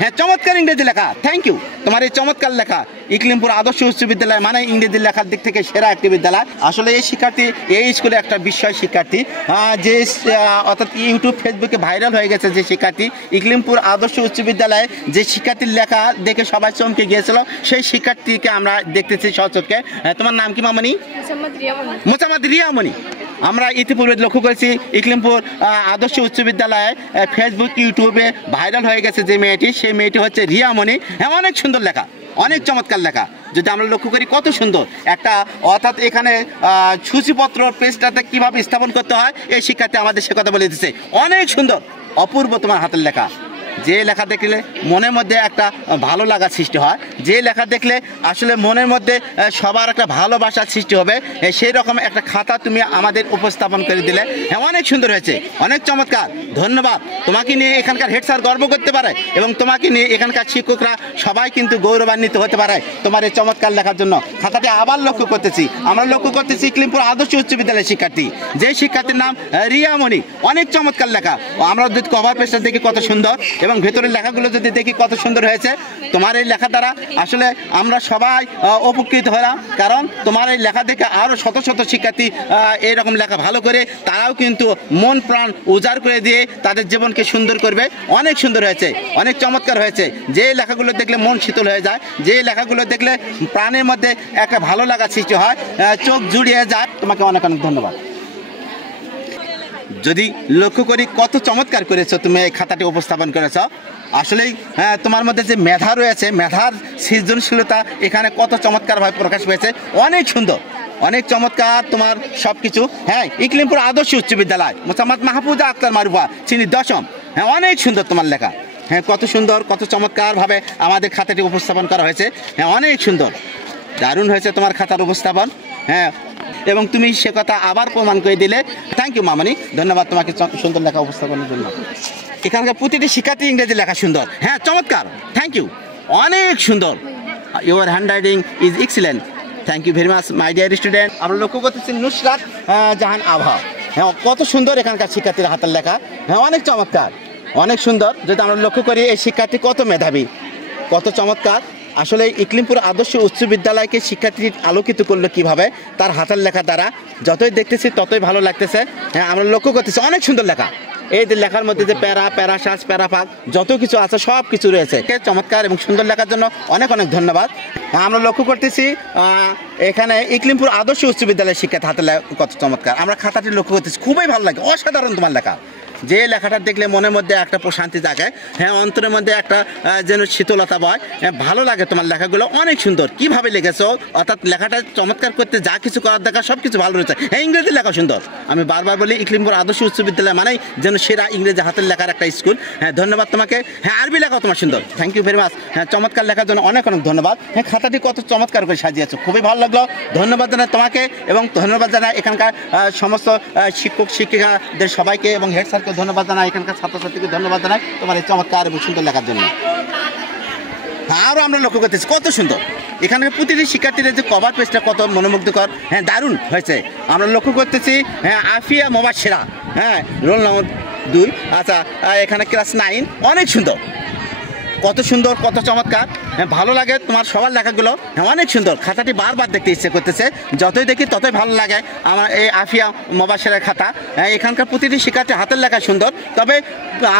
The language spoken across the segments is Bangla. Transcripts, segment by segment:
হ্যাঁ চমৎকার ইংরেজি লেখা, থ্যাংক ইউ। তোমার এই চমৎকার লেখা ইকলিমপুর আদর্শ উচ্চ বিদ্যালয় মানে ইংরেজি লেখার দিক থেকে সেরা একটি বিদ্যালয়। আসলে এই শিক্ষার্থী এই স্কুলে একটা বিস্ময় শিক্ষার্থী, যে অর্থাৎ ইউটিউব ফেসবুকে ভাইরাল হয়ে গেছে যে শিক্ষার্থী ইকলিমপুর আদর্শ উচ্চ বিদ্যালয়ে যে শিক্ষার্থীর লেখা দেখে সবাই চমকে গিয়েছিল, সেই শিক্ষার্থীকে আমরা দেখতেছি সচক্ষে। তোমার নাম কি মামনি? মোসাম্মদ রিয়ামণি। আমরা ইতিপূর্বে লক্ষ্য করেছি ইকলিমপুর আদর্শ উচ্চ বিদ্যালয়ে ফেসবুক ইউটিউবে ভাইরাল হয়ে গেছে যে মেয়েটি, সেই মেয়েটি হচ্ছে রিয়ামণি। হ্যাঁ অনেক সুন্দর লেখা, অনেক চমৎকার লেখা। যদি আমরা লক্ষ্য করি কত সুন্দর একটা, অর্থাৎ এখানে সূচিপত্র পেজটাতে কীভাবে স্থাপন করতে হয় এই শিক্ষার্থী আমাদের সে কথা বলে দিচ্ছে। অনেক সুন্দর, অপূর্ব তোমার হাতের লেখা। যে লেখা দেখলে মনের মধ্যে একটা ভালো লাগা সৃষ্টি হয়, যে লেখা দেখলে আসলে মনের মধ্যে সবার একটা ভালোবাসার সৃষ্টি হবে, সেই রকম একটা খাতা তুমি আমাদের উপস্থাপন করে দিলে। হ্যাঁ অনেক সুন্দর হয়েছে, অনেক চমৎকার, ধন্যবাদ। তোমাকে নিয়ে এখানকার হেড স্যার গর্ব করতে পারে এবং তোমাকে নিয়ে এখানকার শিক্ষকরা সবাই কিন্তু গৌরবান্বিত হতে পারে তোমার এই চমৎকার লেখার জন্য। খাতাটি আবার লক্ষ্য করতেছি, আমরা লক্ষ্য করতেছি ইকলিমপুর আদর্শ উচ্চ বিদ্যালয়ের শিক্ষার্থী, যে শিক্ষার্থীর নাম রিয়ামণি। অনেক চমৎকার লেখা। আমরা যদি কভার পেজটা দেখি কত সুন্দর এবং ভেতরের লেখাগুলো যদি দেখি কত সুন্দর হয়েছে। তোমার এই লেখা দ্বারা আসলে আমরা সবাই উপকৃত হলাম, কারণ তোমার এই লেখা দেখে আরও শত শত শিক্ষার্থী এইরকম লেখা ভালো করে তারাও কিন্তু মন প্রাণ উজাড় করে দিয়ে তাদের জীবনকে সুন্দর করবে। অনেক সুন্দর হয়েছে, অনেক চমৎকার হয়েছে। যে লেখাগুলো দেখলে মন শীতল হয়ে যায়, যে লেখাগুলো দেখলে প্রাণের মধ্যে একটা ভালো লাগা সৃষ্টি হয়, চোখ জুড়িয়ে যায়। তোমাকে অনেক অনেক ধন্যবাদ। যদি লক্ষ্য করি কত চমৎকার করেছো তুমি এই খাতাটি উপস্থাপন করেছো। আসলেই তোমার মধ্যে যে মেধা রয়েছে, মেধার সৃজনশীলতা এখানে কত চমৎকারভাবে প্রকাশ পেয়েছে। অনেক সুন্দর, অনেক চমৎকার তোমার সব কিছু। হ্যাঁ ইকলিমপুর আদর্শ উচ্চ বিদ্যালয় মোসাম্মদ মাহফুজা আক্তার মারুফা শ্রেণী 10ম। হ্যাঁ অনেক সুন্দর তোমার লেখা। হ্যাঁ কত সুন্দর, কত চমৎকারভাবে আমাদের খাতাটি উপস্থাপন করা হয়েছে। হ্যাঁ অনেক সুন্দর, দারুণ হয়েছে তোমার খাতার উপস্থাপন। হ্যাঁ এবং তুমি সে কথা আবার প্রমাণ করে দিলে। থ্যাংক ইউ মামনি, ধন্যবাদ তোমাকে সুন্দর লেখা উপস্থাপনের জন্য। এখানকার প্রতিটি শিক্ষার্থী ইংরেজি লেখা সুন্দর। হ্যাঁ চমৎকার, থ্যাংক ইউ, অনেক সুন্দর। Your handwriting is excellent, thank you very much my dear student. আমরা লক্ষ্য করতেছি নুসরাত জাহান আভা। হ্যাঁ কত সুন্দর এখানকার শিক্ষার্থীর হাতের লেখা। হ্যাঁ অনেক চমৎকার, অনেক সুন্দর। যদি আমরা লক্ষ্য করি এই শিক্ষার্থী কত মেধাবী, কত চমৎকার। আসলে ইকলিমপুর আদর্শ উচ্চ বিদ্যালয়কে শিক্ষার্থী আলোকিত করলো কিভাবে, তার হাতের লেখা দ্বারা। যতই দেখতেছি ততই ভালো লাগতেছে। হ্যাঁ আমরা লক্ষ্য করতেছি অনেক সুন্দর লেখা। এই যে লেখার মধ্যে যে প্যারাসাস প্যারাফাক যত কিছু আছে সব কিছু রয়েছে। চমৎকার এবং সুন্দর লেখার জন্য অনেক অনেক ধন্যবাদ। আমরা লক্ষ্য করতেছি এখানে ইকলিমপুর আদর্শ উচ্চ বিদ্যালয়ের শিক্ষার্থী হাতের লেখা কত চমৎকার। আমরা খাতাটি লক্ষ্য করতেছি, খুবই ভালো লাগে, অসাধারণ তোমার লেখা। যে লেখাটা দেখলে মনের মধ্যে একটা প্রশান্তি জাগায়। হ্যাঁ অন্তরের মধ্যে একটা যেন শীতলতা বয়। ভালো লাগে তোমার লেখাগুলো, অনেক সুন্দর। কিভাবে লিখেছো, অর্থাৎ লেখাটা চমৎকার করতে যা কিছু করার দেখা সব কিছু ভালো রয়েছে। হ্যাঁ ইংরেজি লেখা সুন্দর। আমি বারবার বলি ইকলিমপুর আদর্শ উচ্চ বিদ্যালয় মানেই যেন সেরা ইংরেজি হাতের লেখার একটা স্কুল। হ্যাঁ ধন্যবাদ তোমাকে। হ্যাঁ আরবি লেখাও তোমার সুন্দর, থ্যাংক ইউ ভেরি মাচ। হ্যাঁ চমৎকার লেখার জন্য অনেক অনেক ধন্যবাদ। হ্যাঁ খাতাটি কত চমৎকার করে সাজিয়েছো, খুবই ভালো লাগলো। ধন্যবাদ জানাই তোমাকে এবং ধন্যবাদ জানাই এখানকার সমস্ত শিক্ষক শিক্ষিকাদের সবাইকে এবং হেড স্যারকে ধন্যবাদ জানাই, এখানকার ছাত্রছাত্রীকে ধন্যবাদ জানাই তোমার এই চমৎকার এবং সুন্দর লেখার জন্য। আরও আমরা লক্ষ্য করতেছি কত সুন্দর এখানকার প্রতিটি শিক্ষার্থীদের যে কভার পেজটা কত মনোমুগ্ধকর। হ্যাঁ দারুণ হয়েছে। আমরা লক্ষ্য করতেছি হ্যাঁ আফিয়া মোবাশেরা, হ্যাঁ রোল নম্বর 2। আচ্ছা এখানে ক্লাস 9, অনেক সুন্দর, কত সুন্দর, কত চমৎকার। হ্যাঁ ভালো লাগে তোমার সবার লেখাগুলো। হ্যাঁ অনেক সুন্দর। খাতাটি বারবার দেখতে ইচ্ছে করতেছে, যতই দেখি ততই ভালো লাগে আমার এই আফিয়া মোবাশেরের খাতা। হ্যাঁ এখানকার প্রতিটি শিক্ষার্থী হাতের লেখা সুন্দর, তবে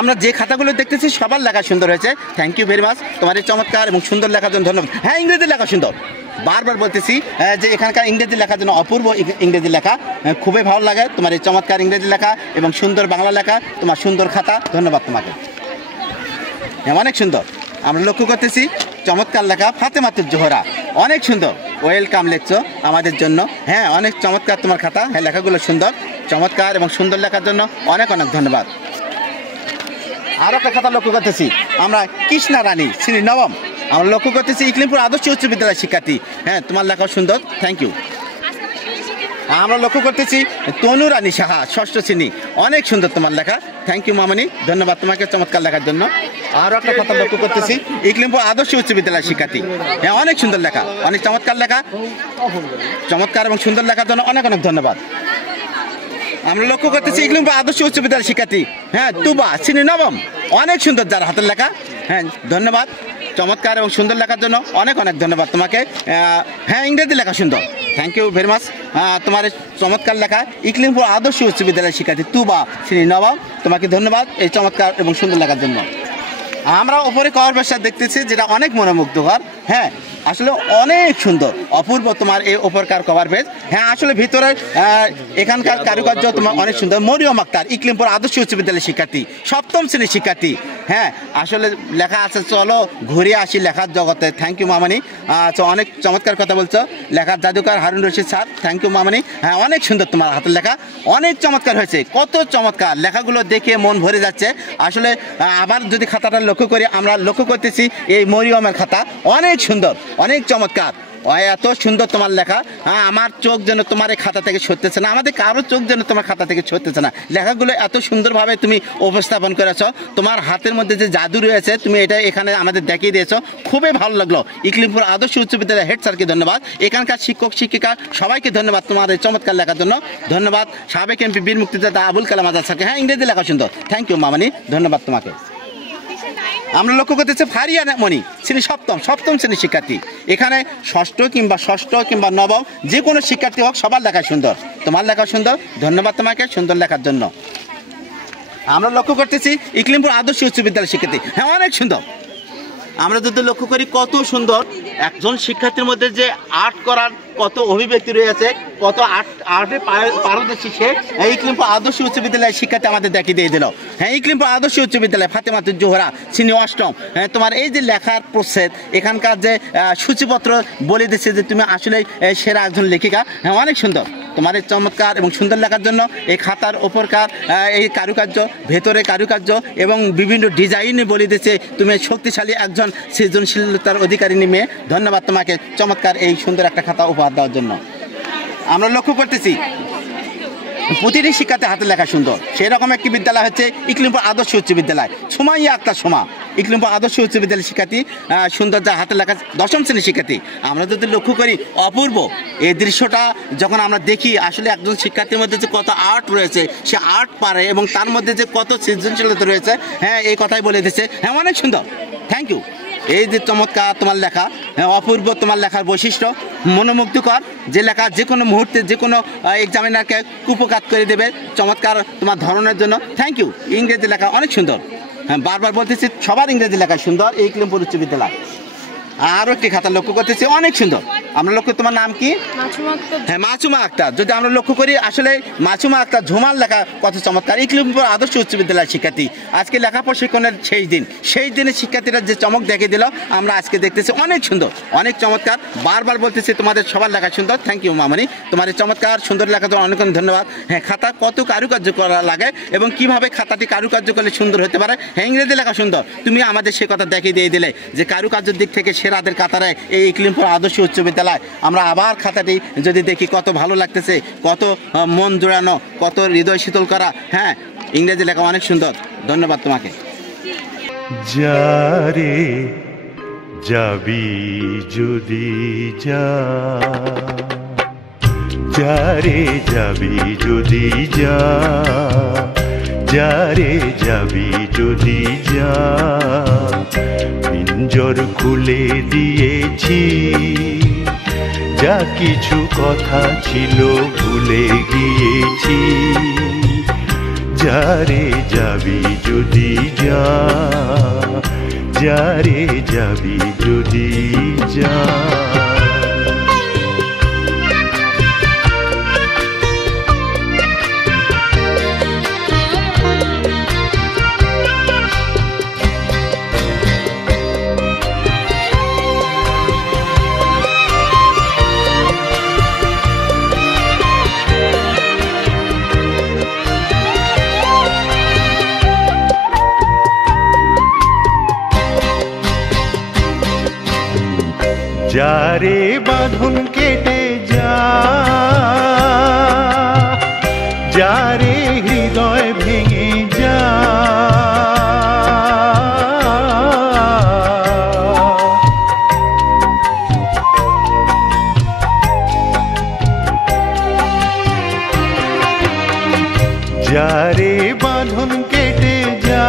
আমরা যে খাতাগুলো দেখতেছি সবার লেখা সুন্দর হয়েছে। থ্যাংক ইউ ভেরি মাচ তোমার এই চমৎকার এবং সুন্দর লেখার জন্য ধন্যবাদ। হ্যাঁ ইংরেজি লেখা সুন্দর, বারবার বলতেছি যে এখানকার ইংরেজি লেখার জন্য অপূর্ব ইংরেজি লেখা। খুবই ভালো লাগে তোমার এই চমৎকার ইংরেজি লেখা এবং সুন্দর বাংলা লেখা, তোমার সুন্দর খাতা। ধন্যবাদ তোমাকে। হ্যাঁ অনেক সুন্দর। আমরা লক্ষ্য করতেছি চমৎকার লেখা ফাতেমাতুজ জোহরা, অনেক সুন্দর। ওয়েলকাম লিখছো আমাদের জন্য। হ্যাঁ অনেক চমৎকার তোমার খাতা। হ্যাঁ লেখাগুলো সুন্দর, চমৎকার এবং সুন্দর লেখার জন্য অনেক অনেক ধন্যবাদ। আরও একটা খাতা লক্ষ্য করতেছি আমরা, কৃষ্ণা রানী শ্রেণী 9ম। আমরা লক্ষ্য করতেছি ইকলিমপুর আদর্শ উচ্চ বিদ্যালয়ের শিক্ষার্থী। হ্যাঁ তোমার লেখাও সুন্দর, থ্যাংক ইউ। আমরা লক্ষ্য করতেছি তনু রানী সাহা 6ষ্ঠ শ্রেণী, অনেক সুন্দর তোমার লেখা, থ্যাংক ইউ মামনি, ধন্যবাদ তোমাকে চমৎকার লেখার জন্য। আরও একটা কথা লক্ষ্য করতেছি ইকলিমপুর আদর্শ উচ্চ বিদ্যালয়ের শিক্ষার্থী। হ্যাঁ অনেক সুন্দর লেখা, অনেক চমৎকার লেখা, চমৎকার এবং সুন্দর লেখার জন্য অনেক অনেক ধন্যবাদ। আমরা লক্ষ্য করতেছি ইকলিমপুর আদর্শ উচ্চ বিদ্যালয়ের শিক্ষার্থী। হ্যাঁ তুবা শ্রেণী 9ম, অনেক সুন্দর যার হাতের লেখা। হ্যাঁ ধন্যবাদ চমৎকার এবং সুন্দর লেখার জন্য অনেক অনেক ধন্যবাদ তোমাকে। হ্যাঁ ইংরেজি লেখা সুন্দর, থ্যাংক ইউ ভেরি মাচ। তোমার চমৎকার লেখা ইকলিমপুর আদর্শ উচ্চ বিদ্যালয়ের শিক্ষার্থী তুবা শ্রী নবাব, তোমাকে ধন্যবাদ এই চমৎকার এবং সুন্দর লেখার জন্য। আমরা ওপরে কভার পেজটা দেখতেছি যেটা অনেক মনোমুগ্ধকর। হ্যাঁ আসলে অনেক সুন্দর অপূর্ব তোমার এই ওপরকার কভার পেজ। হ্যাঁ আসলে ভিতরে এখানকার কারুকার্য তোমার অনেক সুন্দর। মরিয়ম আক্তার ইকলিমপুর আদর্শ উচ্চ বিদ্যালয়ের শিক্ষার্থী, সপ্তম শ্রেণীর শিক্ষার্থী। হ্যাঁ আসলে লেখা আছে চলো ঘুরে আসি লেখার জগতে, থ্যাংক ইউ মামানি। অনেক চমৎকার কথা বলছো। লেখার জাদুকর Harun Rashid sir, thank you মামানি। হ্যাঁ অনেক সুন্দর তোমার হাতের লেখা, অনেক চমৎকার হয়েছে, কত চমৎকার লেখাগুলো দেখে মন ভরে যাচ্ছে। আসলে আবার যদি খাতাটা লক্ষ্য করি আমরা লক্ষ্য করতেছি এই মরিয়মের খাতা অনেক সুন্দর, অনেক চমৎকার, এত সুন্দর তোমার লেখা। আমার চোখ যেন তোমার এই খাতা থেকে সরতেছে না, আমাদের কারো চোখ যেন তোমার খাতা থেকে সরতেছে না। লেখাগুলো এত সুন্দরভাবে তুমি উপস্থাপন করেছ, তোমার হাতের মধ্যে যে জাদু রয়েছে তুমি এটা এখানে আমাদের দেখিয়ে দিয়েছ, খুবই ভালো লাগলো। ইকলিমপুর আদর্শ উচ্চ বিদ্যালয়ের হেড স্যারকে ধন্যবাদ, এখানকার শিক্ষক শিক্ষিকা সবাইকে ধন্যবাদ তোমার এই চমৎকার লেখার জন্য। ধন্যবাদ সাবেক এমপি বীর মুক্তিযোদ্ধা আবুল কালাম আজাদ স্যারকে। হ্যাঁ ইংরেজি লেখা সুন্দর, থ্যাংক ইউ মামানি, ধন্যবাদ তোমাকে। আমরা লক্ষ্য করতেছি ফারিয়া মণি শ্রেণী সপ্তম শ্রেণীর শিক্ষার্থী। এখানে ষষ্ঠ কিংবা নবম যে কোনো শিক্ষার্থী হোক সবার লেখা সুন্দর, তোমার লেখা সুন্দর, ধন্যবাদ তোমাকে সুন্দর লেখার জন্য। আমরা লক্ষ্য করতেছি ইকলিমপুর আদর্শ উচ্চ বিদ্যালয়ের শিক্ষার্থী, হ্যাঁ অনেক সুন্দর। আমরা যদি লক্ষ্য করি কত সুন্দর একজন শিক্ষার্থীর মধ্যে যে আর্ট করার কত অভিব্যক্তি রয়েছে, কত আর্টে পারদর্শী সে ইকলিমপুর আদর্শ উচ্চ বিদ্যালয়ের শিক্ষার্থী আমাদের দেখিয়ে দিয়ে দিল। হ্যাঁ ইকলিমপুর আদর্শ উচ্চ বিদ্যালয় ফাতেমাতুজ জোহরা শ্রেণী অষ্টম। হ্যাঁ তোমার এই যে লেখার প্রসেস, এখানকার যে সূচিপত্র বলে দিচ্ছে যে তুমি আসলে সেরা একজন লেখিকা। হ্যাঁ অনেক সুন্দর তোমার এই চমৎকার এবং সুন্দর লেখার জন্য। এই খাতার ওপরকার এই কারুকার্য, ভেতরে কারুকার্য এবং বিভিন্ন ডিজাইনে বলে দিচ্ছে তুমি শক্তিশালী একজন সৃজনশীলতার অধিকারিণী মেয়ে। ধন্যবাদ তোমাকে চমৎকার এই সুন্দর একটা খাতা উপহার দেওয়ার জন্য। আমরা লক্ষ্য করতেছি প্রতিটি শিক্ষার্থী হাতে লেখা সুন্দর, সেই রকম একটি বিদ্যালয় হচ্ছে ইকলিমপুর আদর্শ উচ্চ বিদ্যালয়। সুমাইয়া আক্তার সোমা ইকলিমপুর আদর্শ উচ্চ বিদ্যালয়ের শিক্ষার্থী, সুন্দর যা হাতে লেখা দশম শ্রেণীর শিক্ষার্থী। আমরা যদি লক্ষ্য করি অপূর্ব এই দৃশ্যটা যখন আমরা দেখি, আসলে একজন শিক্ষার্থীর মধ্যে যে কত আর্ট রয়েছে, সে আর্ট পারে এবং তার মধ্যে যে কত সৃজনশীলতা রয়েছে, হ্যাঁ এই কথাই বলে দিচ্ছে। হ্যাঁ অনেক সুন্দর, থ্যাংক ইউ। এই যে চমৎকার তোমার লেখা, অপূর্ব তোমার লেখার বৈশিষ্ট্য, মনোমুগ্ধকর, যে লেখা যে কোনো মুহূর্তে যে কোনো এক্সামিনারকে কুপকাত করে দেবে, চমৎকার তোমার ধরনের জন্য, থ্যাংক ইউ। ইংরেজি লেখা অনেক সুন্দর, হ্যাঁ বারবার বলতেছি সবার ইংরেজি লেখা সুন্দর এই ইকলিমপুর উচ্চ বিদ্যালয়। আরও একটি খাতা লক্ষ্য করতেছি অনেক সুন্দর। আমরা লক্ষ্য, তোমার নাম কি? হ্যাঁ মাসুমা আক্তার। যদি আমরা লক্ষ্য করি আসলে মাসুমা আক্তার ঝুমার লেখা কত চমৎকার। ইকলিমপুর আদর্শ উচ্চ বিদ্যালয়ের শিক্ষার্থী, আজকে লেখা প্রশিক্ষণের সেই দিনে শিক্ষার্থীরা যে চমক দেখে দিল আমরা আজকে দেখতেছি অনেক সুন্দর, অনেক চমৎকার। বারবার বলতেছি তোমাদের সবার লেখা সুন্দর, থ্যাংক ইউ মামনি। তোমার এই চমৎকার সুন্দর লেখার জন্য অনেক অনেক ধন্যবাদ। হ্যাঁ খাতা কত কারুকার্য করা লাগে এবং কিভাবে খাতাটি কারুকার্য করলে সুন্দর হতে পারে। হ্যাঁ ইংরেজি লেখা সুন্দর, তুমি আমাদের সে কথা দেখিয়ে দিয়ে দিলে যে কারুকার্যের দিক থেকে সেরাদের কাতারে এই ইকলিমপুর আদর্শ উচ্চ বিদ্যালয়। আমরা আবার খাতাটি যদি দেখি কত ভালো লাগতেছে, কত মন জোড়ানো, কত হৃদয় শীতল করা। হ্যাঁ ইংরেজি লেখা অনেক সুন্দর, ধন্যবাদ তোমাকে। যারে যাবি যদি যা, যারে যাবি যদি যা, যারে যাবি যদি যা, পিঞ্জর খুলে দিয়েছি, যা কিছু কথা ছিল ভুলে গিয়েছি, যারে যাবি যদি যা, যারে যাবি যদি যা। যারে বাঁধন কেটে যা, যারে হৃদয় ভেঙে যা, যারে বাঁধন কেটে যা,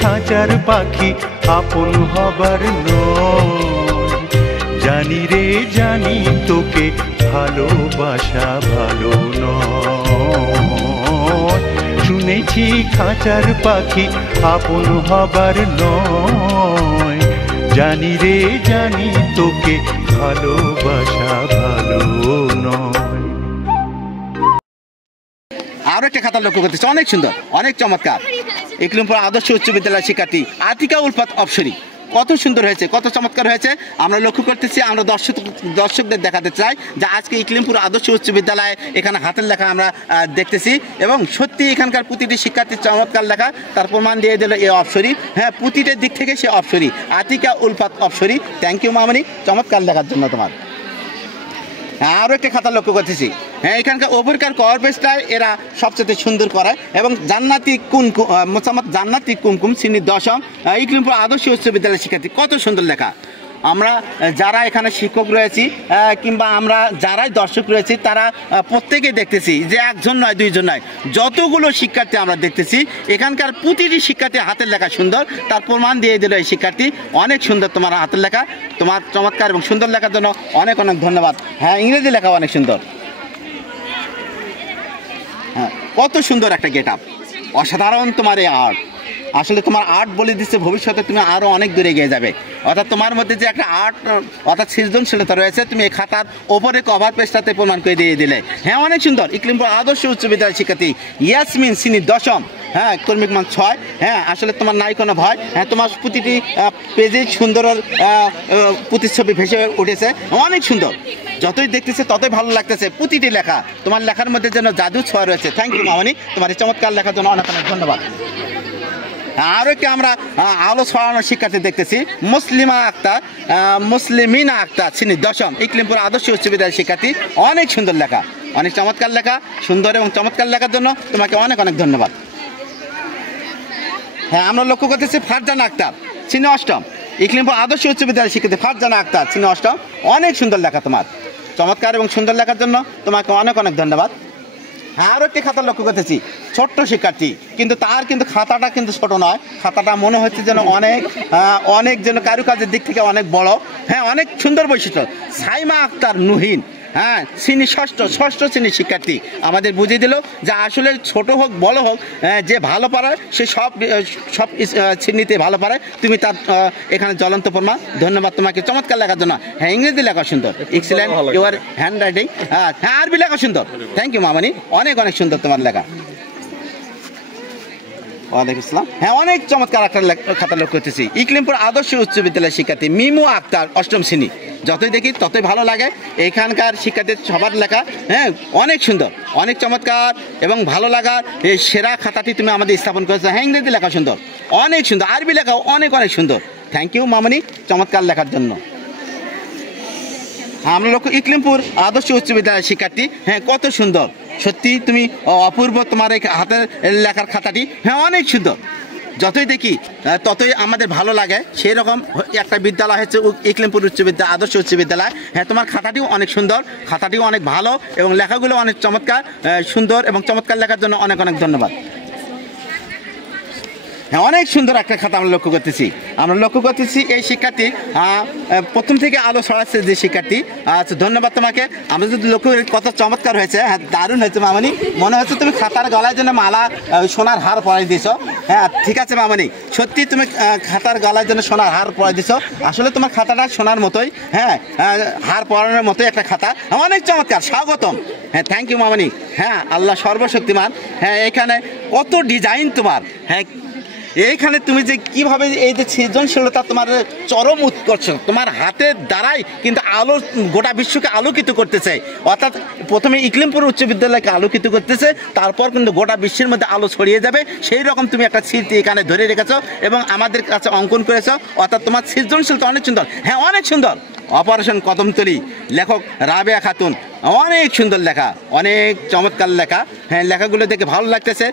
খাঁচার পাখি আপন হবার নয়। জানি রে জানি তোকে ভালোবাসা ভালো নয়। শুনেছি খাঁচার পাখি আপন হবার নয়। জানি রে জানি তোকে ভালোবাসা ভালো নয়। আরো একটা খাতা লক্ষ্য করতেছি, অনেক সুন্দর, অনেক চমৎকার। ইকলিমপুর আদর্শ উচ্চ বিদ্যালয়ের শিক্ষার্থী আতিকা উলফাত অপসরী, কত সুন্দর হয়েছে, কত চমৎকার হয়েছে। আমরা লক্ষ্য করতেছি, আমরা দর্শকদের দেখাতে চাই যে আজকে ইকলিমপুর আদর্শ উচ্চ বিদ্যালয়ে এখানে হাতের লেখা আমরা দেখতেছি, এবং সত্যি এখানকার প্রতিটি শিক্ষার্থীর চমৎকার লেখা, তার প্রমাণ দিয়ে দিল এই অপসরী। হ্যাঁ, প্রতিটার দিক থেকে সে অপসরী, আতিকা উলফাত অপসরী। থ্যাংক ইউ মামনি, চমৎকার লেখার জন্য তোমার। আরও একটা খাতা লক্ষ্য করতেছি, হ্যাঁ এখানকার ওপরকার কভার পেজটায় এরা সবচেয়ে সুন্দর করে, এবং জান্নাতি কুমকুম মোসাম্মদ জান্নাতি কুমকুম শ্রেণী 10ম ইকলিমপুর আদর্শ উচ্চ বিদ্যালয়ের শিক্ষার্থী, কত সুন্দর লেখা। আমরা যারা এখানে শিক্ষক রয়েছি কিংবা আমরা যারাই দর্শক রয়েছি, তারা প্রত্যেকেই দেখতেছি যে একজন নয় দুইজন নয়, যতগুলো শিক্ষার্থী আমরা দেখতেছি এখানকার প্রতিটি শিক্ষার্থী হাতের লেখা সুন্দর, তার প্রমাণ দিয়ে দিল এই শিক্ষার্থী। অনেক সুন্দর তোমার হাতের লেখা, তোমার চমৎকার এবং সুন্দর লেখার জন্য অনেক অনেক ধন্যবাদ। হ্যাঁ, ইংরেজি লেখা অনেক সুন্দর। হ্যাঁ, কত সুন্দর একটা গেট আপ, অসাধারণ তোমার এই আর্ট। আসলে তোমার আর্ট বলে দিচ্ছে ভবিষ্যতে তুমি আরও অনেক দূরে এগিয়ে যাবে, অর্থাৎ তোমার মধ্যে যে একটা আর্ট অর্থাৎ সৃজনশীলতা রয়েছে, তুমি এই খাতার ওপরে কভার পেজটাতে প্রমাণ করে দিয়ে দিলে। হ্যাঁ, অনেক সুন্দর। ইকলিমপুর আদর্শ উচ্চ বিদ্যালয়ের শিক্ষার্থী ইয়াসমিন শ্রেণী 10ম, হ্যাঁ কর্মিক মান 6। হ্যাঁ, আসলে তোমার নাই কোনো ভয়। হ্যাঁ, তোমার প্রতিটি পেজে সুন্দর প্রতিচ্ছবি ভেসে উঠেছে, অনেক সুন্দর। যতই দেখতেছে ততই ভালো লাগতেছে প্রতিটি লেখা, তোমার লেখার মধ্যে যেন জাদু ছোঁয়া রয়েছে। থ্যাংক ইউ মামনি, তোমার এই চমৎকার লেখার জন্য অনেক অনেক ধন্যবাদ। আরও একটি আমরা আলো ছড়ানোর শিক্ষার্থী দেখতেছি, মুসলিমিনা আক্তার শ্রেণী 10ম ইকলিমপুর আদর্শ উচ্চ বিদ্যালয়ের শিক্ষার্থী, অনেক সুন্দর লেখা, অনেক চমৎকার লেখা, সুন্দর এবং চমৎকার লেখার জন্য তোমাকে অনেক অনেক ধন্যবাদ। হ্যাঁ, আমরা লক্ষ্য করতেছি ফারজানা আক্তার শ্রেণী 8ম ইকলিমপুর আদর্শ উচ্চ বিদ্যালয়ের শিক্ষার্থী, ফারজানা আক্তার শ্রেণী 8ম, অনেক সুন্দর লেখা, তোমার চমৎকার এবং সুন্দর লেখার জন্য তোমাকে অনেক অনেক ধন্যবাদ। হ্যাঁ, আরও একটি খাতা লক্ষ্য করতেছি, ছোট্ট শিক্ষার্থী, কিন্তু তার কিন্তু খাতাটা কিন্তু ছোট নয়, খাতাটা মনে হচ্ছে যেন অনেক যেন কারুকাজের দিক থেকে অনেক বড়। হ্যাঁ, অনেক সুন্দর বৈশিষ্ট্য। সাইমা আক্তার নুহিন, হ্যাঁ শ্রেণী ষষ্ঠ শ্রেণীর শিক্ষার্থী, আমাদের বুঝিয়ে দিল যে আসলে ছোট হোক বড় হোক, যে ভালো পারে সে সব শ্রেণীতে ভালো পারে। তুমি তার এখানে জ্বলন্ত প্রমাণ। ধন্যবাদ তোমাকে চমৎকার লেখার জন্য। হ্যাঁ, ইংরেজি লেখা সুন্দর, এক্সিলেন্ট ইউর হ্যান্ড রাইটিং। হ্যাঁ, আরবি লেখা সুন্দর। থ্যাংক ইউ মামনি, অনেক অনেক সুন্দর তোমার লেখা। ওয়ালাইকুম আসসালাম। হ্যাঁ, অনেক চমৎকার একটা খাতা লক্ষ্য করতেছি, ইকলিমপুর আদর্শ উচ্চ বিদ্যালয়ের শিক্ষার্থী মিমু আক্তার 8ম শ্রেণী। যতই দেখি ততই ভালো লাগে এখানকার শিক্ষার্থীর সবার লেখা। হ্যাঁ, অনেক সুন্দর, অনেক চমৎকার এবং ভালো লাগার এই সেরা খাতাটি তুমি আমাদের স্থাপন করেছো। হ্যাঁ, ইংরেজি লেখা সুন্দর, অনেক সুন্দর, আরবি লেখাও অনেক অনেক সুন্দর। থ্যাংক ইউ মামনি, চমৎকার লেখার জন্য। হ্যাঁ, আমরা লক্ষ্য ইকলিমপুর আদর্শ উচ্চ বিদ্যালয়ের শিক্ষার্থী, হ্যাঁ কত সুন্দর, সত্যি তুমি অপূর্ব তোমার এই হাতের লেখার খাতাটি। হ্যাঁ, অনেক সুন্দর, যতই দেখি ততই আমাদের ভালো লাগে। সেই রকম একটা বিদ্যালয় হচ্ছে ইকলিমপুর আদর্শ উচ্চ বিদ্যালয়। হ্যাঁ, তোমার খাতাটিও অনেক সুন্দর, খাতাটিও অনেক ভালো এবং লেখাগুলো অনেক চমৎকার, সুন্দর এবং চমৎকার লেখার জন্য অনেক অনেক ধন্যবাদ। হ্যাঁ, অনেক সুন্দর একটা খাতা আমরা লক্ষ্য করতেছি এই শিক্ষার্থী প্রথম থেকে আলো ছড়াচ্ছে যে শিক্ষার্থী। আচ্ছা, ধন্যবাদ তোমাকে। আমরা যদি লক্ষ্য করি কত চমৎকার হয়েছে। হ্যাঁ, দারুণ হয়েছে মামনি, মনে হচ্ছে তুমি খাতার গলায় জন্য মালা সোনার হার পরাই দিয়েছ। হ্যাঁ, ঠিক আছে মামনি, সত্যি তুমি খাতার গলায় জন্য সোনার হার পরাই দিয়েছ। আসলে তোমার খাতাটা সোনার মতোই, হ্যাঁ হার পরানোর মতোই একটা খাতা, অনেক চমৎকার, স্বাগতম। হ্যাঁ, থ্যাংক ইউ মামনি। হ্যাঁ, আল্লাহ সর্বশক্তিমান। হ্যাঁ, এখানে কত ডিজাইন তোমার। হ্যাঁ, এইখানে তুমি যে কিভাবে এই যে সৃজনশীলতা তোমার চরম উৎকর্ষ, তোমার হাতের দ্বারাই কিন্তু আলো গোটা বিশ্বকে আলোকিত করতেছে। অর্থাৎ প্রথমে ইকলিমপুর উচ্চ বিদ্যালয়কে আলোকিত করতেছে, তারপর কিন্তু গোটা বিশ্বের মধ্যে আলো ছড়িয়ে যাবে। সেই রকম তুমি একটা স্মৃতি এখানে ধরে রেখেছো এবং আমাদের কাছে অঙ্কন করেছো। অর্থাৎ তোমার সৃজনশীলতা অনেক সুন্দর। হ্যাঁ, অনেক সুন্দর। অপারেশন কদমতলী, লেখক রাবেয়া খাতুন, অনেক সুন্দর লেখা, অনেক চমৎকার লেখা। হ্যাঁ, লেখাগুলো দেখে ভালো লাগতেছে।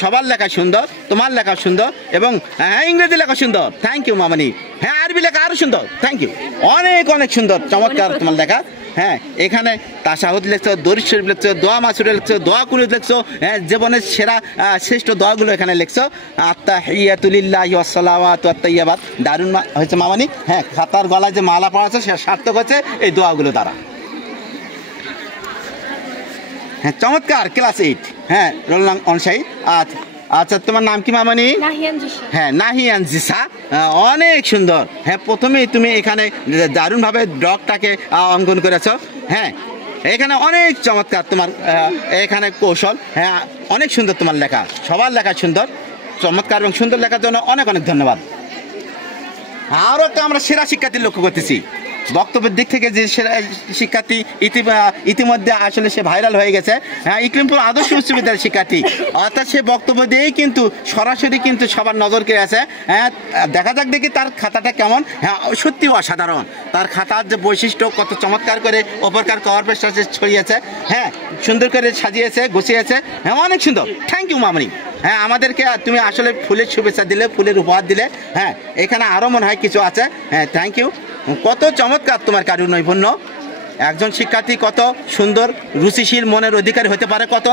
সবার লেখা সুন্দর, তোমার লেখা সুন্দর এবং হ্যাঁ ইংরেজি লেখা সুন্দর। থ্যাংক ইউ মামনি। হ্যাঁ, আরবি লেখা আরও সুন্দর। থ্যাংক ইউ, অনেক অনেক সুন্দর, চমৎকার তোমার লেখা। হ্যাঁ এখানে তাশাহুদ লিখছো, দরুদ শরীফ লিখছো, দোয়া মাসুরা লিখছো, দোয়া কুনুত লিখছো, হ্যাঁ জীবনের সেরা শ্রেষ্ঠ দোয়াগুলো এখানে লিখছো। আত্তাহিয়াতু লিল্লাহি ওয়াস সালাওয়াতু ওয়াত তাইয়্যিবাত। দারুণ হয়েছে মামানি। হ্যাঁ খাতার গলায় যে মালা পড়া আছে সে সার্থক হচ্ছে এই দোয়াগুলো দ্বারা। হ্যাঁ চমৎকার, ক্লাস 8। হ্যাঁ রোল নং 59। আচ্ছা তোমার নাম কি মামানি? হ্যাঁ নাহিয়ান জিসা, অনেক সুন্দর। হ্যাঁ প্রথমেই তুমি এখানে দারুণভাবে ডগটাকে অঙ্কন করেছো। হ্যাঁ এখানে অনেক চমৎকার তোমার এখানে কৌশল। হ্যাঁ অনেক সুন্দর তোমার লেখা, সবার লেখা সুন্দর, চমৎকার এবং সুন্দর লেখার জন্য অনেক অনেক ধন্যবাদ। আরও একটা আমরা সেরা শিক্ষার্থী লক্ষ্য করতেছি। বক্তব্যের দিক থেকে যে সেরা শিক্ষার্থী ইতিমধ্যে আসলে সে ভাইরাল হয়ে গেছে। হ্যাঁ ইকলিমপুর আদর্শ উচ্চ বিদ্যালয়ের শিক্ষার্থী, অর্থাৎ সে বক্তব্য দিয়েই কিন্তু সরাসরি কিন্তু সবার নজর কেড়ে আছে। হ্যাঁ দেখা যাক দেখি তার খাতাটা কেমন। হ্যাঁ সত্যি অসাধারণ, তার খাতার যে বৈশিষ্ট্য কত চমৎকার করে ওপরকার কভার পেজটা ছড়িয়েছে। হ্যাঁ সুন্দর করে সাজিয়েছে, গুছিয়েছে। হ্যাঁ অনেক সুন্দর, থ্যাংক ইউ মামনি। হ্যাঁ আমাদেরকে তুমি আসলে ফুলের শুভেচ্ছা দিলে, ফুলের উপহার দিলে। হ্যাঁ এখানে আরও মনে হয় কিছু আছে। হ্যাঁ থ্যাংক ইউ। কত চমৎকার তোমার কারু নৈপুণ্য। একজন শিক্ষার্থী কত সুন্দর রুচিশীল মনের অধিকারী হতে পারে, কত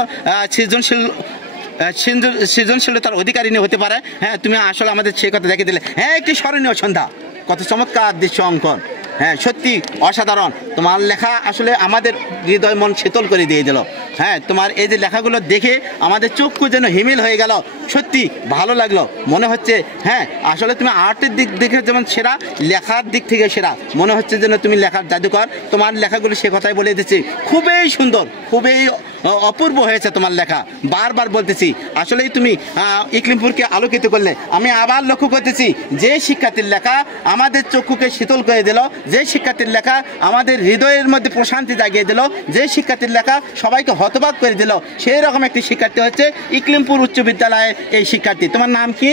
সৃজনশীলতার অধিকারী হতে পারে। হ্যাঁ তুমি আসলে আমাদের সেই কথা দেখে দিলে। হ্যাঁ একটি স্মরণীয় সন্ধ্যা, কত চমৎকার দৃশ্য অঙ্কন। হ্যাঁ সত্যি অসাধারণ, তোমার লেখা আসলে আমাদের হৃদয় মন শীতল করে দিয়ে দিল। হ্যাঁ তোমার এই যে লেখাগুলো দেখে আমাদের চক্ষু যেন হিমেল হয়ে গেল, সত্যি ভালো লাগলো। মনে হচ্ছে হ্যাঁ আসলে তুমি আর্টের দিক দেখে যেমন সেরা, লেখার দিক থেকে সেরা। মনে হচ্ছে যেন তুমি লেখার জাদুকর। তোমার লেখাগুলো সে কথাই বলে দিচ্ছি, খুবই সুন্দর, খুবই অপূর্ব হয়েছে তোমার লেখা। বারবার বলতেছি আসলেই তুমি ইকলিমপুরকে আলোকিত করলে। আমি আবার লক্ষ্য করতেছি যে শিক্ষার্থীর লেখা আমাদের চক্ষুকে শীতল করে দিল, যে শিক্ষার্থীর লেখা আমাদের হৃদয়ের মধ্যে প্রশান্তি জাগিয়ে দিল, যে শিক্ষার্থীর লেখা সবাইকে হতবাক করে দিল, সেই রকম একটি শিক্ষার্থী হচ্ছে ইকলিমপুর উচ্চ বিদ্যালয়ের এই শিক্ষার্থী। তোমার নাম কি?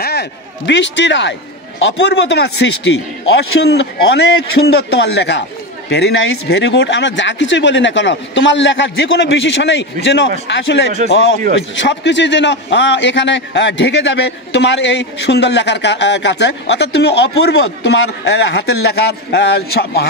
হ্যাঁ বৃষ্টি রায়। অপূর্ব তোমার সৃষ্টি, অনেক সুন্দর তোমার লেখা, ভেরি নাইস, ভেরি গুড। আমরা যা কিছুই বলি না কেন, তোমার লেখার যে কোনো বিশেষণেই যেন আসলে সব কিছুই যেন এখানে ঢেকে যাবে তোমার এই সুন্দর লেখার কাছে। অর্থাৎ তুমি অপূর্ব, তোমার হাতের লেখার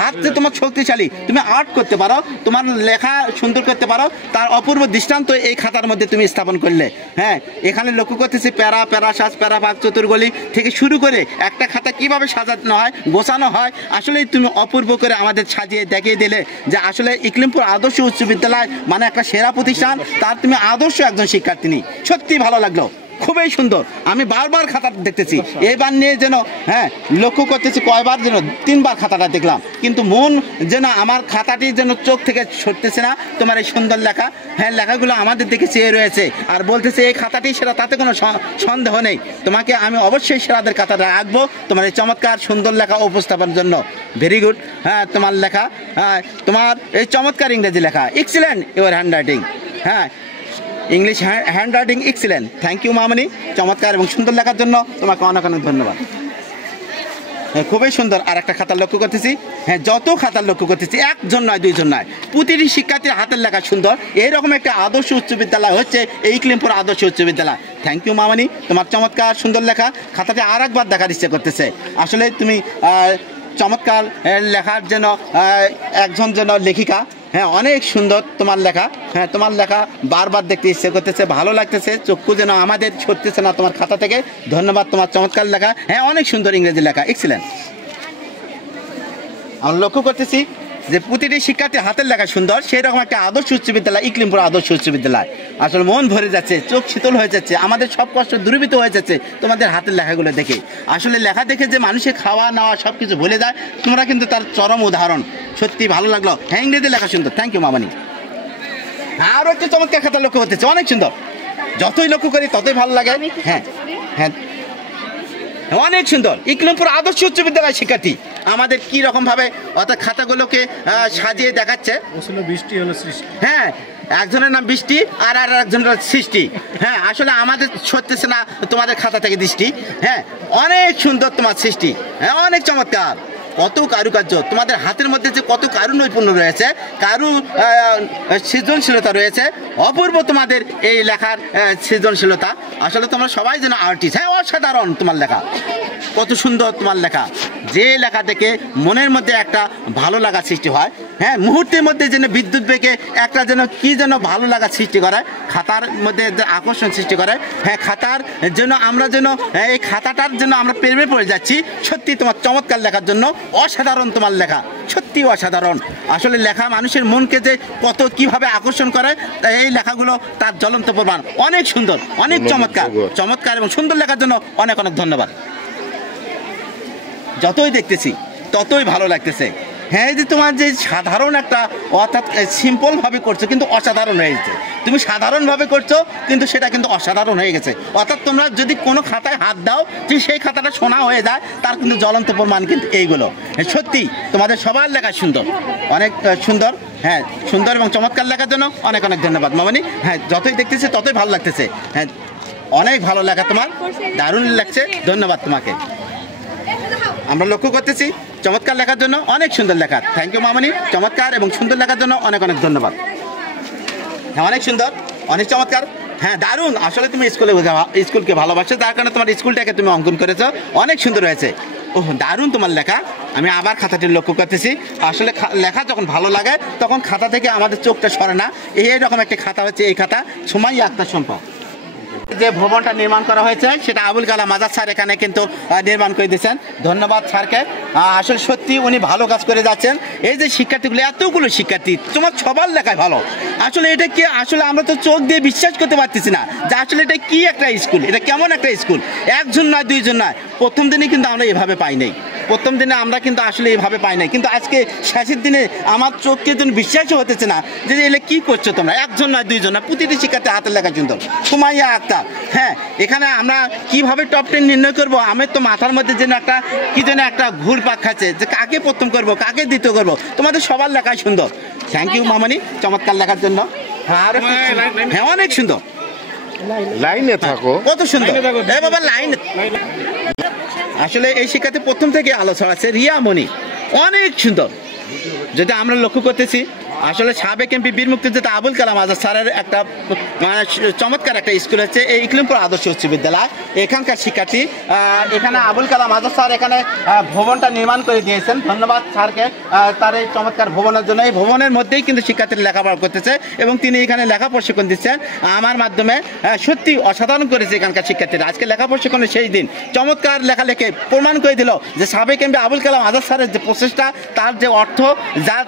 হাত যে তোমার শক্তিশালী, তুমি আর্ট করতে পারো, তোমার লেখা সুন্দর করতে পারো, তার অপূর্ব দৃষ্টান্ত এই খাতার মধ্যে তুমি স্থাপন করলে। হ্যাঁ এখানে লক্ষ্য করতেছি প্যারা সাজ, প্যারা ভাগ, চতুর্গলি থেকে শুরু করে একটা খাতা কিভাবে সাজানো হয়, গোছানো হয়, আসলেই তুমি অপূর্ব করে আমাদের সাজিয়ে দেখিয়ে দিলে যে আসলে ইকলিমপুর আদর্শ উচ্চ বিদ্যালয় মানে একটা সেরা প্রতিষ্ঠান, তার তুমি আদর্শ একজন শিক্ষার্থী। সত্যি ভালো লাগলো, খুবই সুন্দর। আমি বারবার খাতা দেখতেছি, এবার নিয়ে যেন হ্যাঁ লক্ষ্য করতেছি কয়বার যেন 3বার খাতাটা দেখলাম, কিন্তু মন যেন আমার খাতাটি যেন চোখ থেকে সরতেছে না। তোমার এই সুন্দর লেখা, হ্যাঁ লেখাগুলো আমাদের দিকে চেয়ে রয়েছে আর বলতেছে এই খাতাটি সেরা, তাতে কোনো সন্দেহ নেই। তোমাকে আমি অবশ্যই সেরাদের খাতাটা রাখবো তোমার এই চমৎকার সুন্দর লেখা উপস্থাপনের জন্য। Very good. হ্যাঁ তোমার লেখা, হ্যাঁ তোমার এই চমৎকার ইংরেজি লেখা, এক্সিলেন্ট ইউর হ্যান্ড রাইটিং। হ্যাঁ English handwriting excellent. Thank you মামনি, চমৎকার এবং সুন্দর লেখার জন্য তোমাকে অনেক অনেক ধন্যবাদ। হ্যাঁ খুবই সুন্দর। আর একটা খাতার লক্ষ্য করতেছি, হ্যাঁ যত খাতার লক্ষ্য করতেছি, একজন নয় দুইজন নয়, প্রতিটি শিক্ষার্থীর হাতের লেখা সুন্দর। এইরকম একটা আদর্শ উচ্চ বিদ্যালয় হচ্ছে এই ইকলিমপুর আদর্শ উচ্চ বিদ্যালয়। থ্যাংক ইউ মামনি, তোমার চমৎকার সুন্দর লেখা। খাতাটি আর একবার দেখার ইচ্ছে করতেছে। আসলে তুমি চমৎকার লেখার যেন একজন যেন লেখিকা। হ্যাঁ অনেক সুন্দর তোমার লেখা। হ্যাঁ তোমার লেখা বারবার দেখতে ইচ্ছে করতেছে, ভালো লাগতেছে, চক্ষু যেন আমাদের ছুটতেছে না তোমার খাতা থেকে। ধন্যবাদ, তোমার চমৎকার লেখা। হ্যাঁ অনেক সুন্দর ইংরেজি লেখা, এক্সিলেন্ট। আমরা লক্ষ্য করতেছি যে প্রতিটি শিক্ষার্থীর হাতের লেখা সুন্দর, সেই রকম একটা আদর্শ উচ্চ বিদ্যালয় ইকলিমপুর আদর্শ উচ্চ বিদ্যালয়। আসলে মন ভরে যাচ্ছে, চোখ শীতল হয়ে যাচ্ছে, আমাদের সব কষ্ট দূরীভূত হয়ে যাচ্ছে তোমাদের হাতের লেখাগুলো দেখে। আসলে লেখা দেখে যে মানুষের খাওয়া নেওয়া সব কিছু ভুলে যায়, তোমরা কিন্তু তার চরম উদাহরণ। সত্যি ভালো লাগলো। হ্যাঁ ইংরেজি লেখা সুন্দর, থ্যাংক ইউ মামানি। আরও একটা চমৎকার খাতা লক্ষ্য করতেছে, অনেক সুন্দর। যতই লক্ষ্য করি ততই ভালো লাগে। হ্যাঁ হ্যাঁ অনেক সুন্দর। ইকলিমপুর আদর্শ উচ্চ বিদ্যালয় শিক্ষার্থী আমাদের কি রকম ভাবে অর্থাৎ খাতাগুলোকে সাজিয়ে দেখাচ্ছে। বৃষ্টি হলো সৃষ্টি। হ্যাঁ একজনের নাম বৃষ্টি আর একজনের সৃষ্টি। হ্যাঁ আসলে আমাদের সরতেছে না তোমাদের খাতা থেকে দৃষ্টি। হ্যাঁ অনেক সুন্দর তোমার সৃষ্টি, হ্যাঁ অনেক চমৎকার। কত কারুকার্য তোমাদের হাতের মধ্যে, যে কত কারু নৈপুণ্য রয়েছে, কারু সৃজনশীলতা রয়েছে, অপূর্ব তোমাদের এই লেখার সৃজনশীলতা। আসলে তোমরা সবাই যেন আর্টিস্ট। হ্যাঁ অসাধারণ তোমার লেখা, কত সুন্দর তোমার লেখা। যে লেখা থেকে মনের মধ্যে একটা ভালো লাগা সৃষ্টি হয়। হ্যাঁ মুহূর্তের মধ্যে যেন বিদ্যুৎ বেগে একটা যেন কি যেন ভালো লাগা সৃষ্টি করে, খাতার মধ্যে যে আকর্ষণ সৃষ্টি করে। হ্যাঁ খাতার জন্য আমরা যেন এই খাতাটার জন্য আমরা প্রেমে পড়ে যাচ্ছি। সত্যি তোমার চমৎকার লেখার জন্য, অসাধারণ তোমার লেখা, সত্যি অসাধারণ। আসলে লেখা মানুষের মনকে যে কত কিভাবে আকর্ষণ করে, এই লেখাগুলো তার জ্বলন্ত প্রমাণ। অনেক সুন্দর, অনেক চমৎকার, চমৎকার এবং সুন্দর লেখার জন্য অনেক অনেক ধন্যবাদ। যতই দেখতেছি ততই ভালো লাগতেছে। হ্যাঁ এই যে তোমার যে সাধারণ একটা অর্থাৎ সিম্পলভাবে করছো কিন্তু অসাধারণ হয়ে গেছে। তুমি সাধারণভাবে করছো কিন্তু সেটা কিন্তু অসাধারণ হয়ে গেছে। অর্থাৎ তোমরা যদি কোনো খাতায় হাত দাও যে সেই খাতাটা সোনা হয়ে যায়, তার কিন্তু জ্বলন্ত প্রমাণ কিন্তু এইগুলো। সত্যি তোমাদের সবার লেখা সুন্দর, অনেক সুন্দর। হ্যাঁ সুন্দর এবং চমৎকার লেখার জন্য অনেক অনেক ধন্যবাদ মামনি। হ্যাঁ যতই দেখতেছি ততই ভালো লাগতেছে। হ্যাঁ অনেক ভালো লেখা তোমার, দারুণ লাগছে, ধন্যবাদ তোমাকে। আমরা লক্ষ্য করতেছি চমৎকার লেখার জন্য, অনেক সুন্দর লেখা। থ্যাংক ইউ মামনি, চমৎকার এবং সুন্দর লেখার জন্য অনেক অনেক ধন্যবাদ। হ্যাঁ অনেক সুন্দর, অনেক চমৎকার। হ্যাঁ দারুণ। আসলে তুমি স্কুলকে ভালোবাসো, তার কারণে তোমার স্কুলটাকে তুমি অঙ্কন করেছো, অনেক সুন্দর হয়েছে। ওহ দারুণ তোমার লেখা। আমি আবার খাতাটি লক্ষ্য করতেছি। আসলে লেখা যখন ভালো লাগে তখন খাতা থেকে আমাদের চোখটা সরে না। এইরকম একটি খাতা হচ্ছে এই খাতা, সুমাইয়া আক্তার সম্পদ। যে ভবনটা নির্মাণ করা হয়েছে সেটা আবুল কালাম আজাদ স্যার এখানে কিন্তু নির্মাণ করে দিয়েছেন, ধন্যবাদ স্যারকে। আসলে সত্যি উনি ভালো কাজ করে যাচ্ছেন। এই যে শিক্ষার্থীগুলো, এতগুলো শিক্ষার্থী, তোমার সবার লেখায় ভালো। আসলে এটা কি, আসলে আমরা তো চোখ দিয়ে বিশ্বাস করতে পারতেছি না যে আসলে এটা কি একটা স্কুল, এটা কেমন একটা স্কুল। একজন নয় দুইজন নয়, প্রথম দিনে কিন্তু আমরা এভাবে পাই নাই, প্রথম দিনে আমরা কিন্তু আসলে এভাবে পাই নাই। কিন্তু আজকে শেষের দিনে আমার চোখকে যেন বিশ্বাসই হতেছে না যে এলে কি করছো তোমরা, একজন নয় দুইজন না, প্রতিটি শিক্ষার্থী হাতের লেখা সুন্দর। সুমাইয়া আক্তার। হ্যাঁ এখানে আমরা কিভাবে টপ 10 নির্ণয় করবো, আমার তো মাথার মধ্যে যেন একটা কি যেন একটা ঘুরপাক খাচ্ছে যে কাকে প্রথম করবো কাকে দ্বিতীয় করবো। তোমাদের সবার লেখাই সুন্দর। থ্যাংক ইউ মামনি, চমৎকার লেখার জন্য। হ্যাঁ অনেক সুন্দর, লাইনে থাকো, কত সুন্দর। এ বাবা লাইন। আসলে এই শিক্ষার্থী প্রথম থেকে আলো ছড়াচ্ছে, রিয়া মনি, অনেক সুন্দর। যদি আমরা লক্ষ্য করতেছি আসলে সাবেক এমপি বীর মুক্তিযোদ্ধা আবুল কালাম আজাদ স্যারের একটা মানে চমৎকার একটা স্কুল হচ্ছে এই ইকলিমপুর আদর্শ উচ্চ বিদ্যালয়। এখানকার শিক্ষার্থী, এখানে আবুল কালাম আজাদ স্যার এখানে ভবনটা নির্মাণ করে দিয়েছেন, ধন্যবাদ স্যারকে তার এই চমৎকার ভবনের জন্য। এই ভবনের মধ্যেই কিন্তু শিক্ষার্থীরা লেখাপড়া করতেছে এবং তিনি এখানে লেখা প্রশিক্ষণ দিচ্ছেন আমার মাধ্যমে। সত্যি অসাধারণ করেছে এখানকার শিক্ষার্থীরা। আজকে লেখা প্রশিক্ষণের সেই দিন, চমৎকার লেখালেখি প্রমাণ করে দিল যে সাবেক এমপি আবুল কালাম আজাদ স্যারের যে প্রচেষ্টা, তার যে অর্থ,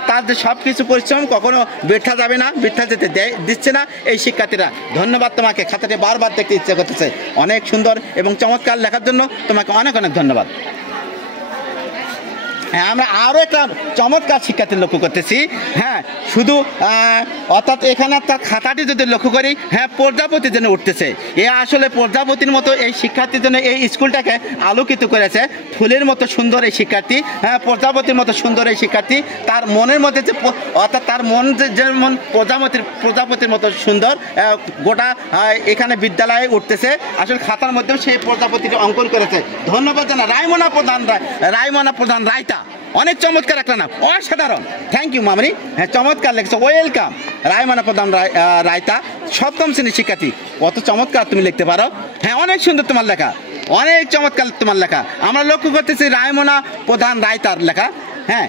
তার যে সব কিছু পরিশ্রম কখনো বৃথা যাবে না, বৃথা যেতে দিচ্ছে না এই শিক্ষার্থীরা। ধন্যবাদ তোমাকে, খাতাটি বারবার দেখতে ইচ্ছে করতেছে। অনেক সুন্দর এবং চমৎকার লেখার জন্য তোমাকে অনেক অনেক ধন্যবাদ। হ্যাঁ আমরা আরও একটা চমৎকার শিক্ষার্থী লক্ষ্য করতেছি। হ্যাঁ শুধু অর্থাৎ এখানে তার খাতাটি যদি লক্ষ্য করি, হ্যাঁ প্রজাপতি যেন উঠতেছে। এ আসলে প্রজাপতির মতো এই শিক্ষার্থীর জন্য এই স্কুলটাকে আলোকিত করেছে। ফুলের মতো সুন্দর এই শিক্ষার্থী, হ্যাঁ প্রজাপতির মতো সুন্দর এই শিক্ষার্থী। তার মনের মধ্যে যে অর্থাৎ তার মন যেমন প্রজাপতির মতো সুন্দর, গোটা এখানে বিদ্যালয়ে উঠতেছে। আসলে খাতার মধ্যেও সেই প্রজাপতিটি অঙ্কন করেছে। ধন্যবাদ জানা রায়মনা প্রধান রায়তা, অনেক চমৎকার একটা নাম, অসাধারণ। থ্যাংক ইউ মামনি। হ্যাঁ চমৎকার লেগেছে, ওয়েলকাম। রায়মনা প্রধান রায়তা, সপ্তম শ্রেণীর শিক্ষার্থী, কত চমৎকার তুমি লিখতে পারো। হ্যাঁ অনেক সুন্দর তোমার লেখা, অনেক চমৎকার তোমার লেখা। আমরা লক্ষ্য করতেছি রায়মনা প্রধান রায়তার লেখা। হ্যাঁ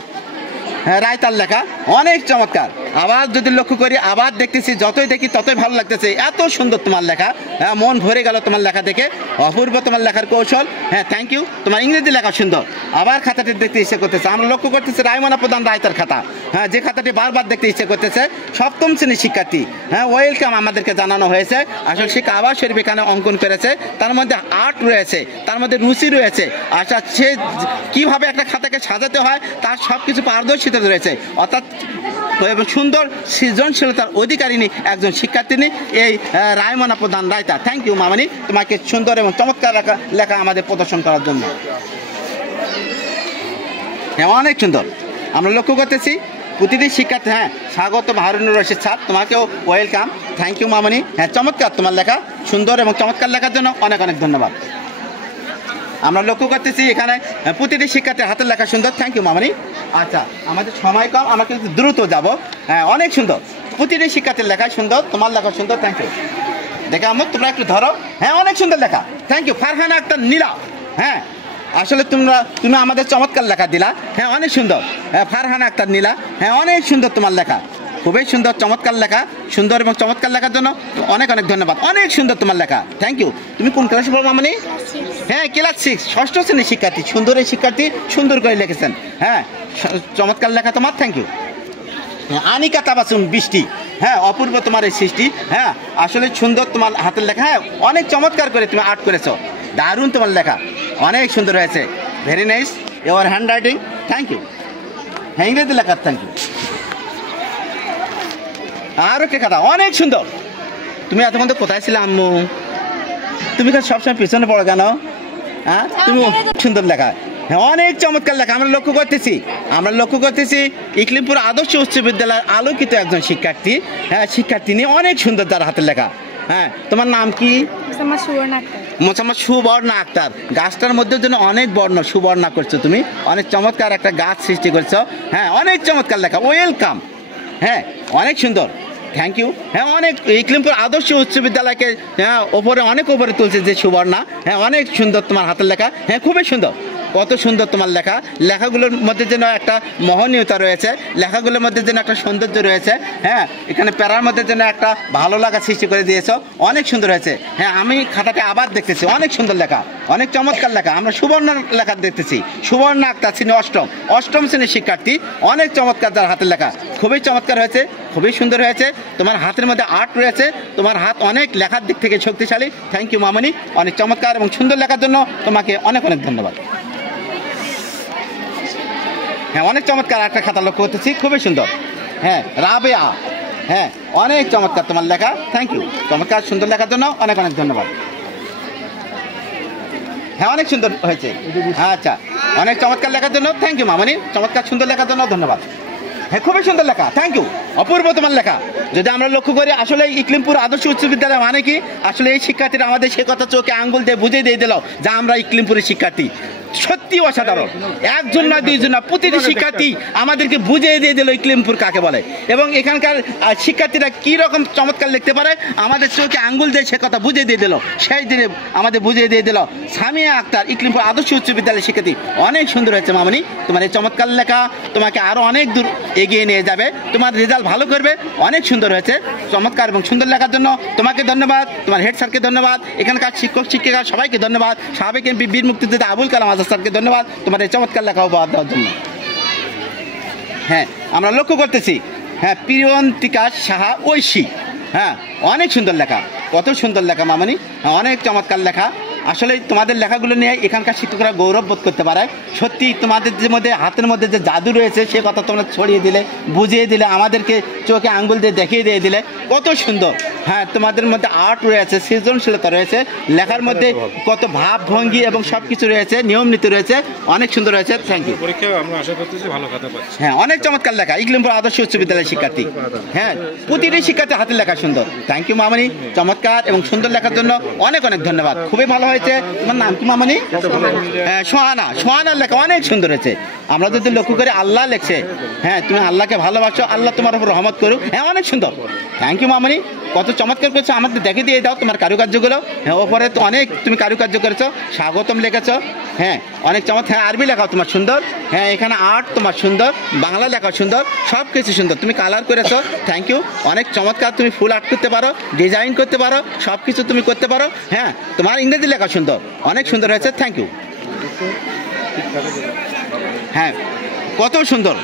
হ্যাঁ রায়তার লেখা অনেক চমৎকার। আবার যদি লক্ষ্য করি, আবার দেখতেছি, যতই দেখি ততই ভালো লাগতেছে। এত সুন্দর তোমার লেখা, হ্যাঁ মন ভরে গেল তোমার লেখা দেখে। অপূর্ব তোমার লেখার কৌশল। হ্যাঁ থ্যাংক ইউ। তোমার ইংরেজি লেখা সুন্দর। আবার খাতাটি দেখতে ইচ্ছে করতেছে। আমরা লক্ষ্য করতেছি রায়মনা প্রধান রায়তার খাতা, হ্যাঁ যে খাতাটি বারবার দেখতে ইচ্ছে করতেছে। সপ্তম শ্রেণীর শিক্ষার্থী, হ্যাঁ ওয়েলকাম আমাদেরকে জানানো হয়েছে। আসলে সে কাবা শরীফ এখানে অঙ্কন করেছে, তার মধ্যে আর্ট রয়েছে, তার মধ্যে রুচি রয়েছে। আচ্ছা সে কীভাবে একটা খাতাকে সাজাতে হয় তার সব কিছু পারদর্শিতা রয়েছে। অর্থাৎ সুন্দর সৃজনশীলতার অধিকারিণী একজন শিক্ষার্থিনী এই রায়মনা প্রধান রায়তা। থ্যাংক ইউ মামনি, তোমাকে সুন্দর এবং চমৎকার লেখা আমাদের প্রদর্শন করার জন্য। হ্যাঁ অনেক সুন্দর। আমরা লক্ষ্য করতেছি প্রতিটি শিক্ষার্থী। হ্যাঁ স্বাগত হারুনুর রশিদ স্যার, তোমাকেও ওয়েলকাম। থ্যাংক ইউ মামনি। হ্যাঁ চমৎকার তোমার লেখা, সুন্দর এবং চমৎকার লেখার জন্য অনেক অনেক ধন্যবাদ। আমরা লক্ষ্য করতেছি এখানে প্রতিটি শিক্ষার্থীর হাতের লেখা সুন্দর। থ্যাংক ইউ মামনি। আচ্ছা আমাদের সময় কম, আমরা কিন্তু দ্রুত যাব। হ্যাঁ অনেক সুন্দর, প্রতিটি শিক্ষার্থীর লেখা সুন্দর, তোমার লেখা সুন্দর। Thank you. দেখে আমার তোমরা একটু ধরো। হ্যাঁ অনেক সুন্দর লেখা। Thank you. ফারহানা আক্তার নীলা, হ্যাঁ আসলে তুমি আমাদের চমৎকার লেখা দিলা, হ্যাঁ অনেক সুন্দর। হ্যাঁ ফারহানা আক্তার নীলা, হ্যাঁ অনেক সুন্দর তোমার লেখা, খুবই সুন্দর চমৎকার লেখা, সুন্দর এবং চমৎকার লেখার জন্য অনেক অনেক ধন্যবাদ। অনেক সুন্দর তোমার লেখা, থ্যাংক ইউ। তুমি কোন ক্লাসে পড়ো মামনি? হ্যাঁ ক্লাস 6, ষষ্ঠ শ্রেণীর শিক্ষার্থী। সুন্দর এই শিক্ষার্থী, সুন্দর করে লিখেছেন, হ্যাঁ চমৎকার লেখা তোমার, থ্যাংক ইউ। আনিকা তাবাসুম বৃষ্টি, হ্যাঁ অপূর্ব তোমার এই সৃষ্টি, হ্যাঁ আসলে সুন্দর তোমার হাতের লেখা, হ্যাঁ অনেক চমৎকার করে তুমি আর্ট করেছো, দারুণ তোমার লেখা, অনেক সুন্দর হয়েছে, very nice your handwriting, thank you. হ্যাঁ ইংরেজি লেখা, থ্যাংক ইউ। আরও একটা কথা, অনেক সুন্দর। তুমি এতক্ষণ তো কোথায় ছিলে আম্মু? তুমি সবসময় পিছনে পড়ো কেন? হ্যাঁ তুমি সুন্দর লেখা, হ্যাঁ অনেক চমৎকার লেখা। আমরা লক্ষ্য করতেছি ইকলিমপুর আদর্শ উচ্চ বিদ্যালয়ের আলোকিত একজন শিক্ষার্থী, হ্যাঁ শিক্ষার্থী অনেক সুন্দর তার হাতের লেখা। হ্যাঁ তোমার নাম কি? মোসাম্মদ সুবর্ণা আক্তার। গাছটার মধ্যে জন্য অনেক বর্ণ সুবর্ণা করছো তুমি, অনেক চমৎকার একটা গাছ সৃষ্টি করছো, হ্যাঁ অনেক চমৎকার লেখা, ওয়েলকাম, হ্যাঁ অনেক সুন্দর, থ্যাংক ইউ। হ্যাঁ অনেক ইকলিমপুর আদর্শ উচ্চ বিদ্যালয়কে হ্যাঁ অনেক ওপরে তুলছে যে সুবর্ণা, হ্যাঁ অনেক সুন্দর তোমার হাতের লেখা, হ্যাঁ খুবই সুন্দর, কত সুন্দর তোমার লেখা। লেখাগুলোর মধ্যে যেন একটা মহনীয়তা রয়েছে, লেখাগুলোর মধ্যে যেন একটা সৌন্দর্য রয়েছে, হ্যাঁ এখানে প্যারার মধ্যে যেন একটা ভালো লাগা সৃষ্টি করে দিয়েছ, অনেক সুন্দর হয়েছে। হ্যাঁ আমি খাতাকে আবার দেখতেছি, অনেক সুন্দর লেখা, অনেক চমৎকার লেখা। আমরা সুবর্ণ লেখা দেখতেছি, সুবর্ণা আক্তার শ্রেণী অষ্টম শ্রেণীর শিক্ষার্থী, অনেক চমৎকার তার হাতের লেখা, খুবই চমৎকার হয়েছে, খুবই সুন্দর হয়েছে। তোমার হাতের মধ্যে আর্ট রয়েছে, তোমার হাত অনেক লেখার দিক থেকে শক্তিশালী, থ্যাংক ইউ মামনি, অনেক চমৎকার এবং সুন্দর লেখার জন্য তোমাকে অনেক অনেক ধন্যবাদ। হ্যাঁ অনেক চমৎকার একটা খাতা লক্ষ্য করতেছি, খুবই সুন্দর, হ্যাঁ রাবেয়া, হ্যাঁ অনেক চমৎকার তোমার লেখা, থ্যাংক ইউ, চমৎকার সুন্দর লেখার জন্য অনেক অনেক ধন্যবাদ। হ্যাঁ অনেক সুন্দর হয়েছে, হ্যাঁ আচ্ছা অনেক চমৎকার লেখার জন্য থ্যাংক ইউ মামনি, চমৎকার সুন্দর লেখার জন্য ধন্যবাদ। হ্যাঁ খুবই সুন্দর লেখা, থ্যাংক ইউ, অপূর্ব তোমার লেখা। যদি আমরা লক্ষ্য করি আসলে ইকলিমপুর আদর্শ উচ্চ বিদ্যালয় মানে কি, আসলে এই শিক্ষার্থীরা আমাদের সে কথা চোখে আঙ্গুল দিয়ে বুঝিয়ে দিয়ে দিল যে আমরা ইকলিমপুরের শিক্ষার্থী, সত্যি অসাধারণ। একজন না দুইজন না, প্রতিটি শিক্ষার্থী আমাদেরকে বুঝিয়ে দিয়ে দিল ইকলিমপুর কাকে বলে, এবং এখানকার শিক্ষার্থীরা কী রকম চমৎকার লিখতে পারে আমাদের চোখে আঙ্গুল দিয়ে সে কথা বুঝিয়ে দিয়ে দিল, সেই দিনে আমাদের বুঝিয়ে দিয়ে দিল। সামিয়া আক্তার ইকলিমপুর আদর্শ উচ্চ বিদ্যালয়ের শিক্ষার্থী, অনেক সুন্দর হয়েছে মামনি, তোমার এই চমৎকার লেখা তোমাকে আরও অনেক দূর এগিয়ে নিয়ে যাবে, তোমার রেজাল্ট ভালো করবে, অনেক সুন্দর হয়েছে, চমৎকার এবং সুন্দর লেখার জন্য তোমাকে ধন্যবাদ, তোমার হেড স্যারকে ধন্যবাদ, এখানকার শিক্ষক শিক্ষিকা সবাইকে ধন্যবাদ, সাবেক এমপি বীর মুক্তিযোদ্ধা আবুল কালাম আজাদ স্যারকে ধন্যবাদ তোমার এই চমৎকার লেখা উপহার দেওয়ার জন্য। হ্যাঁ আমরা লক্ষ্য করতেছি, হ্যাঁ প্রিয়ন্তিকা সাহা ঐশী, হ্যাঁ অনেক সুন্দর লেখা, কত সুন্দর লেখা মামনি, অনেক চমৎকার লেখা। আসলে তোমাদের লেখাগুলো নিয়ে এখানকার শিক্ষকরা গৌরব বোধ করতে পারে, সত্যি তোমাদের যে মধ্যে হাতের মধ্যে যে জাদু রয়েছে সে কথা তোমরা ছড়িয়ে দিলে, বুঝিয়ে দিলে, আমাদেরকে চোখে আঙ্গুল দিয়ে দেখিয়ে দিয়ে দিলে, কত সুন্দর। হ্যাঁ তোমাদের মধ্যে আর্ট রয়েছে, সৃজনশীলতা রয়েছে, লেখার মধ্যে কত ভাব ভঙ্গি এবং সব কিছু রয়েছে, নিয়ম নীতি রয়েছে, অনেক সুন্দর হয়েছে, থ্যাংক ইউ। পরীক্ষায় আমরা আশা করতেছি ভালো খাতা পাচ্ছি। হ্যাঁ অনেক চমৎকার লেখা, ইকলিমপুর আদর্শ উচ্চ বিদ্যালয়ের শিক্ষার্থী, হ্যাঁ প্রতিটি শিক্ষার্থী হাতের লেখা সুন্দর, থ্যাংক ইউ মামনি, চমৎকার এবং সুন্দর লেখার জন্য অনেক অনেক ধন্যবাদ, খুবই ভালো হয়েছে। তোমার নাম কি মামনি? হ্যাঁ সোহানার লেখা অনেক সুন্দর হয়েছে। আমরা যদি লক্ষ্য করি আল্লাহ লেখছে, হ্যাঁ তুমি আল্লাহকে ভালোবাসো, আল্লাহ তোমার উপর রহমত করুক, হ্যাঁ অনেক সুন্দর, থ্যাংক ইউ মামনি, কত চমৎকার করেছো, আমাদের দেখে দিয়ে দাও তোমার কারুকার্যগুলো। হ্যাঁ ওপরে তো অনেক তুমি কারুকার্য করেছো, স্বাগতম লিখেছো, হ্যাঁ অনেক চমৎকার, হ্যাঁ আরবি লেখাও তোমার সুন্দর, হ্যাঁ এখানে আর্ট তোমার সুন্দর, বাংলা লেখাও সুন্দর, সব কিছু সুন্দর, তুমি কালার করেছো, থ্যাংক ইউ, অনেক চমৎকার, তুমি ফুল আর্ট করতে পারো, ডিজাইন করতে পারো, সব কিছু তুমি করতে পারো, হ্যাঁ তোমার ইংরেজি লেখা সুন্দর, অনেক সুন্দর হয়েছে, থ্যাংক ইউ। হ্যাঁ কত সুন্দর।